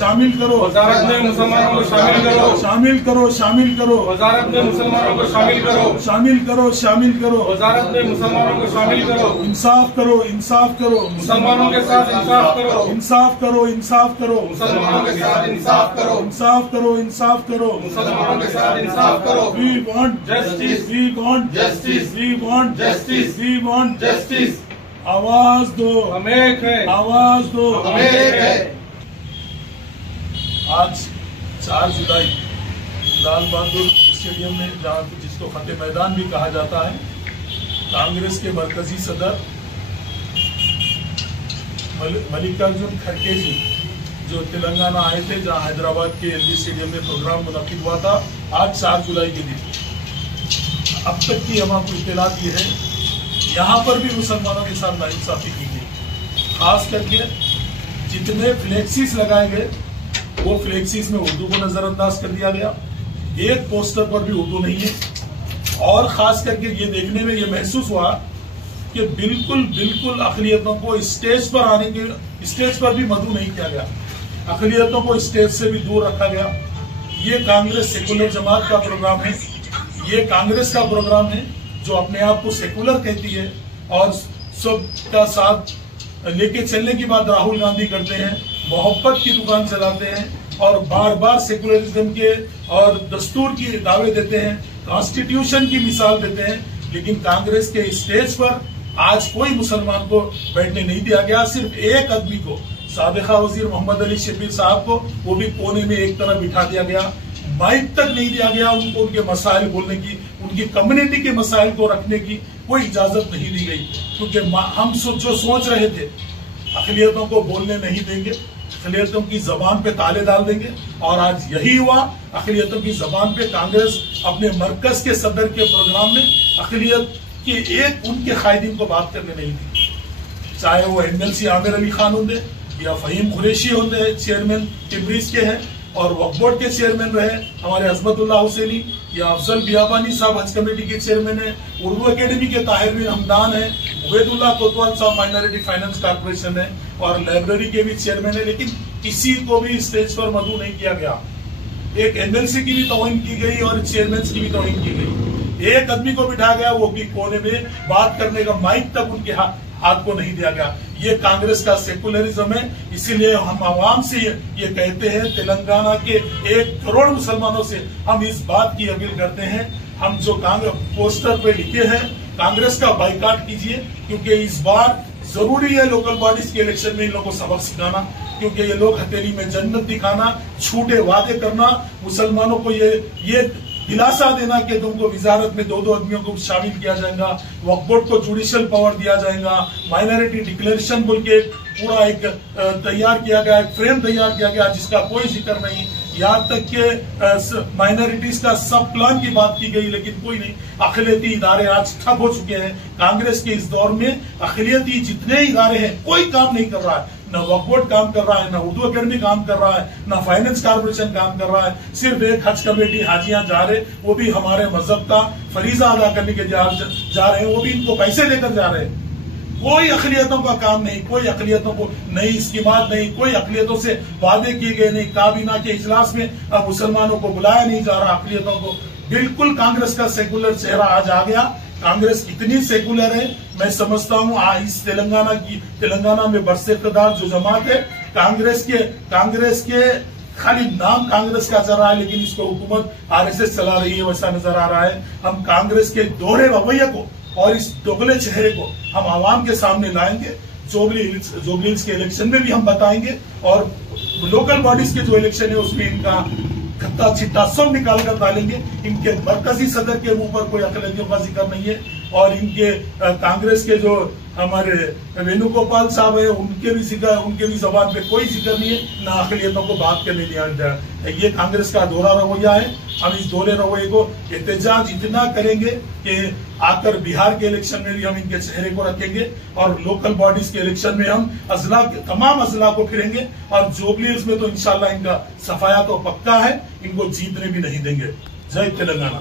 शामिल करो, वजारत में मुसलमानों को शामिल करो, शामिल करो, शामिल करो, वजारत में मुसलमानों को शामिल करो, शामिल करो, शामिल करो, वजारत में मुसलमानों को शामिल करो, इंसाफ करो, इंसाफ करो, मुसलमानों के साथ इंसाफ करो, इंसाफ करो, इंसाफ करो, मुसलमानों के साथ इंसाफ करो, इंसाफ करो, इंसाफ करो, मुसलमानों के साथ इंसाफ करो। We want Justice. We want Justice. We want Justice. We want justice आवाज दो, हम एक है, आवाज दो। हम एक है। आज 4 जुलाई लाल बहादुर स्टेडियम में, जहाँ जिसको फतेह मैदान भी कहा जाता है, कांग्रेस के मरकजी सदर मल्लिकार्जुन खड़गे जी जो तेलंगाना आए थे, जहाँ हैदराबाद के एलबी स्टेडियम में प्रोग्राम मुनक्किद हुआ था आज 4 जुलाई के दिन। अब तक की हम आपको इत्तला दी है, यहाँ पर भी मुसलमानों के साथ नाइंसाफी की गई। खास करके जितने फ्लेक्सीज लगाए गए वो फ्लेक्सीज में उर्दू को नजरअंदाज कर दिया गया, एक पोस्टर पर भी उर्दू नहीं है। और खास करके ये देखने में ये महसूस हुआ कि बिल्कुल अक़लियतों को स्टेज पर आने के, स्टेज पर भी मदऊ नहीं किया गया, अक़लियतों को स्टेज से भी दूर रखा गया। ये कांग्रेस सेकुलर जमात का प्रोग्राम है, ये कांग्रेस का प्रोग्राम है जो अपने आप को सेकुलर कहती है और सबका साथ लेके चलने की बात राहुल गांधी करते हैं, मोहब्बत की दुकान चलाते हैं और बार बार सेकुलरिज्म के और दस्तूर की दावे देते हैं, कॉन्स्टिट्यूशन की मिसाल देते हैं। लेकिन कांग्रेस के स्टेज पर आज कोई मुसलमान को बैठने नहीं दिया गया। सिर्फ एक आदमी को, साबिका वजीर मोहम्मद अली शब्बीर साहब को, वो भी कोने में एक तरफ बिठा दिया गया। माइक तक नहीं दिया गया उनको, उनके मसाइल बोलने की, उनकी कम्युनिटी के मसाइल को रखने की कोई इजाजत नहीं दी गई। क्योंकि हम जो सोच रहे थे अक़लियतों को बोलने नहीं देंगे, अक़लियतों की जबान पे ताले डाल देंगे, और आज यही हुआ। अक़लियतों की जबान पे कांग्रेस अपने मरकज के सदर के प्रोग्राम में अक़लियत के एक उनके कायदीन को बात करने नहीं दी, चाहे वो NLC आमिर अली खान होंगे या फ़हीम कुरैशी होंगे, चेयरमैन टिब्रीज के हैं, और वक्फ बोर्ड के चेयरमैन रहे हमारे हजमतुल्लाह हुसैनी, या अफजल बियाबानी साहब हज कमेटी के चेयरमैन है, उर्दू अकेडमी के ताहिर बिन हमदान है, उबैदुल्लाह कोतवाल साहब माइनॉरिटी फाइनेंस कॉर्पोरेशन है, और लाइब्रेरी के भी चेयरमैन है। लेकिन किसी को भी स्टेज पर मदऊ नहीं किया गया। एक NLC की भी तौहीन की गई और चेयरमैन की भी तौहीन की गई। एक आदमी को बिठा गया, वो भी कोने में बात करने का माइक तक उनके हाथ को नहीं दिया गया। ये कांग्रेस का सेकुलरिज्म है। इसीलिए हम आवाम से ये कहते हैं, तेलंगाना के 1 करोड़ मुसलमानों से हम इस बात की अपील करते हैं, हम जो कांग्रेस पोस्टर पे लिखे हैं कांग्रेस का बाइकाट कीजिए, क्योंकि इस बार जरूरी है लोकल बॉडीज के इलेक्शन में इन लोगों को सबक सिखाना। क्योंकि ये लोग हथेली में जन्नत दिखाना, झूठे वादे करना, मुसलमानों को ये दिलासा देना कि तुमको वजारत में 2 आदमियों को शामिल किया जाएगा, वक्फ बोर्ड को जुडिशियल पावर दिया जाएगा, माइनॉरिटी डिक्लेरेशन बोल के पूरा एक तैयार किया गया, एक फ्रेम तैयार किया गया जिसका कोई जिक्र नहीं। यहाँ तक के माइनॉरिटीज का सब प्लान की बात की गई, लेकिन कोई नहीं। अक़लियती इदारे आज ठप हो चुके हैं। कांग्रेस के इस दौर में अक़लियती जितने इदारे हैं कोई काम नहीं कर रहा है, न वक्फ बोर्ड काम कर रहा है, न उर्दू अकेडमी काम कर रहा है, न फाइनेंस कॉर्पोरेशन काम कर रहा है। सिर्फ एक हज कमेटी हाजियां जा रहे, वो भी हमारे मजहब का फरीजा अदा करने के लिए जा रहे हैं, वो भी इनको पैसे देकर जा रहे हैं। कोई अक़लियतों का काम नहीं, कोई अक़लियतों को नई स्कीमात नहीं, कोई अक़लियतों से वादे किए गए नहीं। काबीना के इजलास में अब मुसलमानों को बुलाया नहीं जा रहा, अक़लियतों को। बिल्कुल कांग्रेस का सेकुलर चेहरा आज आ गया। कांग्रेस इतनी सेकुलर है, मैं समझता हूँ इस तेलंगाना में बरसेकदार जो जमात है, कांग्रेस के खाली नाम कांग्रेस का चल रहा है, लेकिन इसको हुकूमत RSS चला रही है, वैसा नजर आ रहा है। हम कांग्रेस के दोहरे रवैये को और इस दोगले चेहरे को हम आवाम के सामने लाएंगे। जोबली हिल्स के इलेक्शन में भी हम बताएंगे, और लोकल बॉडीज के जो इलेक्शन है उसमें इनका खत्ता चिट्टा सब निकाल कर डालेंगे। इनके मरकजी सदर के मुंह पर कोई अक़लियतों का जिक्र नहीं है, और इनके कांग्रेस के जो हमारे वेणुगोपाल साहब है उनके भी जबान पे कोई जिक्र नहीं है, ना अक़लियतों को बात करने दिया जाए। ये कांग्रेस का दोहरा रवैया है। हम इस दोहरे रवैये को एहतजाज इतना करेंगे कि आकर बिहार के इलेक्शन में भी हम इनके चेहरे को रखेंगे, और लोकल बॉडीज के इलेक्शन में हम तमाम अजला को फिरेंगे, और जोबली हिल्स में तो इंशाल्लाह इनका सफाया तो पक्का है, इनको जीतने भी नहीं देंगे। जय तेलंगाना।